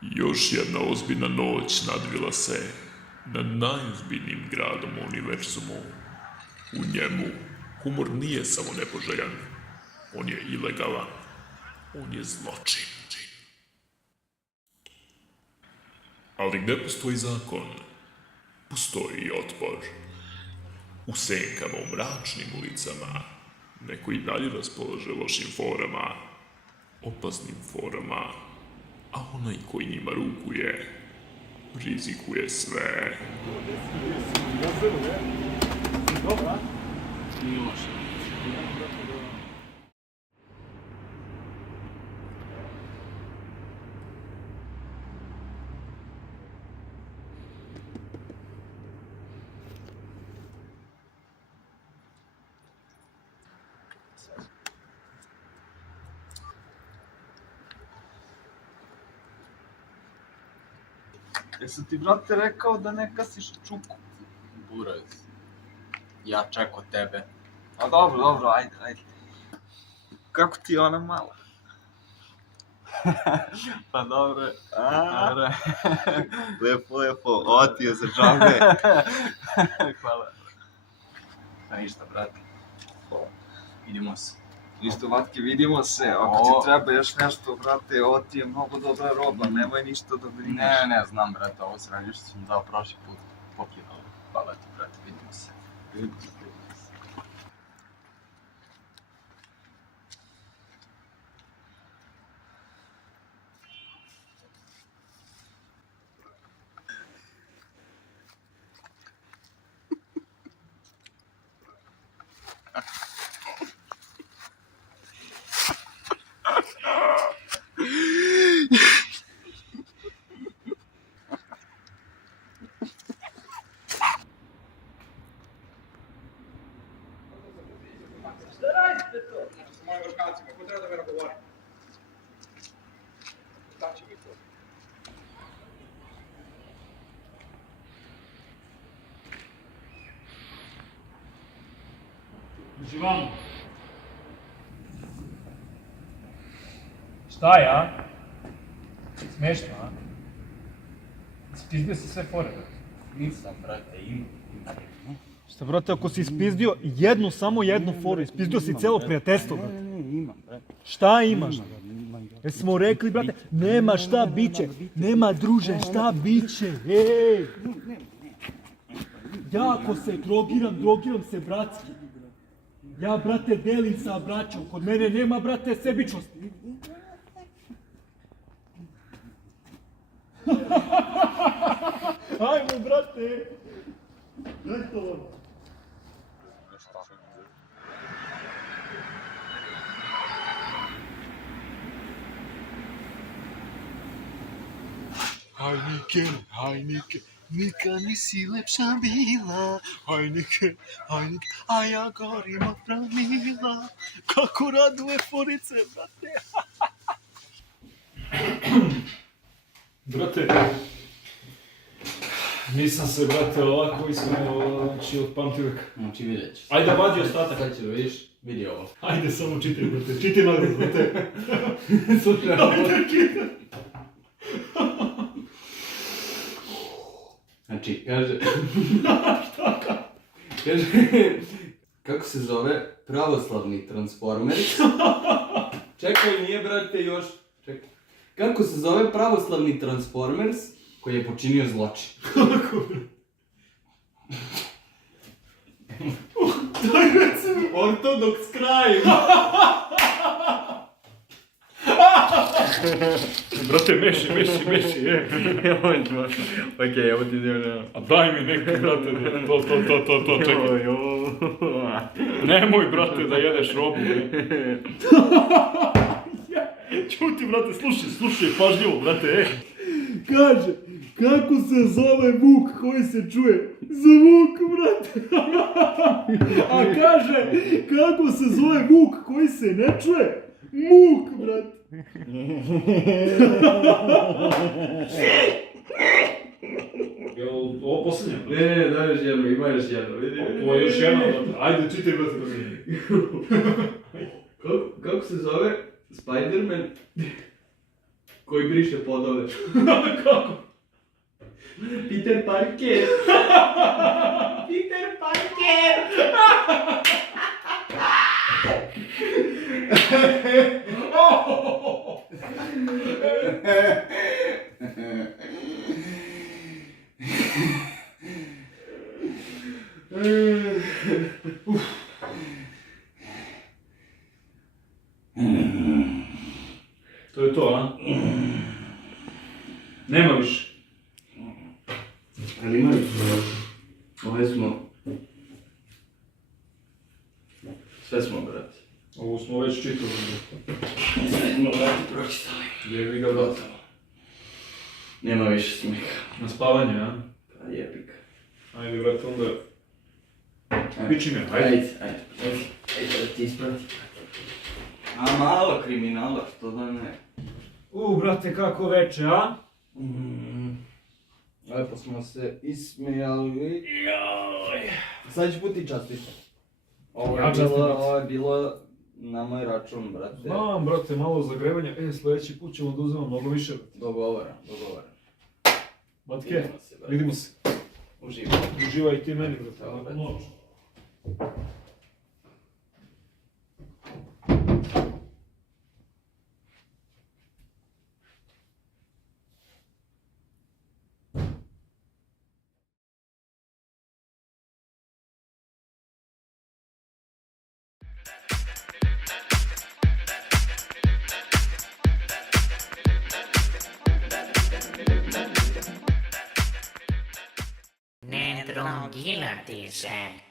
Još jedna ozbiljna noć nadvila se nad najozbiljnijim gradom u univerzumu. U njemu humor nije samo nepoželjan, on je ilegalan, on je zločin. Ali gde postoji zakon, postoji i otpor. U senkama, u mračnim ulicama, neko i dalje raspolaže lošim forama, opasnim forama, a onaj koji njima rukuje, rizikuje sve. Dobra. Nije loše. Jesam ti, brate, rekao da ne kasiš čuku? Buraz. Ja čekao tebe. A dobro, ajde. Kako ti je ona mala? Pa dobro. Dobro. Lepo, ovo ti je za džabe. Hvala. A ništa, brate. Idemo se. Ništa, Vatke, vidimo se. Ako ti treba još nešto, brate, ovo ti je mnogo dobra roba, nemoj ništa da brineš. Ne, znam, brate, ovo se radi što sam dao prošli put. Pokidao. Hvala ti, brate, vidimo se. Šta radite to? Sa mojim vrkacima, ko treba da me nagovori? Šta će mi to? Uđi vam. Šta je, a? Smiješno, a? Ispizdio si sve fore, brate. Nisam, brate, ima. Šta, brate, ako si ispizdio samo jednu foru, ispizdio si celo prijateljstvo, brate. Imam, brate. Šta imaš? Jesmo rekli, brate, nema šta biće, nema druže, šta biće, ej! Ja ako se drogiram se bratski. Ja, brate, delim sa braćom, kod mene nema, brate, sebičnosti. Ajmo, brate! Eto. Hajnike, nikad nisi lepša bila. Hajnike, a ja gorim od pravila. Kako raduje forice, brate. Brate, nisam se, brate, ovako ismeo, znači, od pamtiveka. Znači, vidjet ćeš. Ajde, vadi ostatak. Sad ću da vidiš, vidi ovo. Ajde, samo čitaj, brate, čitaj naglas, brate. Slušaj, Ajde, čitaj. znači, kaže... Kaže, kako se zove pravoslavni Transformers? Čekaj, nije, brate, još. Čekaj. Kako se zove pravoslavni Transformers koji je počinio zločin? Kako, brate? Daj, reci mi. Ortodox Crime! Brate, meši, je. Okej, evo ti zelo. A daj mi neki, brate, to, čekaj. Nemoj, brate, da jedeš robu, ne. Čuti, brate, slušaj, pažljivo, brate, Kaže, kako se zove vuk koji se čuje? Zvuk, brate. A kaže, kako se zove vuk koji se ne čuje? Muk, brate. Jel ovo posljednje? Ne, daj još jedno, ima još jedno. Ovo je još jedno, brate. Ajde, čitaj, brate, da Kako se zove Spider-Man Koji briše podove. Kako? Peter Parker. Peter Parker! To je to, a? Nema više. Ali imali smo još. Ove smo... Sve smo, brate. Ovo smo već čitali. Sve smo, brate, pročitali. Jebi ga, brate. Nema više smijeha. Na spavanje, a? Pa jebika. Ajde, brate, onda... Piči me, ajde. Ajde da ti isprati. A malo kriminala, što da ne. Brate, kako veče, a? Lepo smo se ismijali. Sljedeći put i častite. Ovo je bilo na moj račun, brate. Znam, brate, malo zagrevanja. Sljedeći put ćemo da uzmemo mnogo više. Dogovara. Batke, vidimo se. Uživaj. Uživaj i ti meni, brate. Dobro, brate. Noć. Ne drogirati se.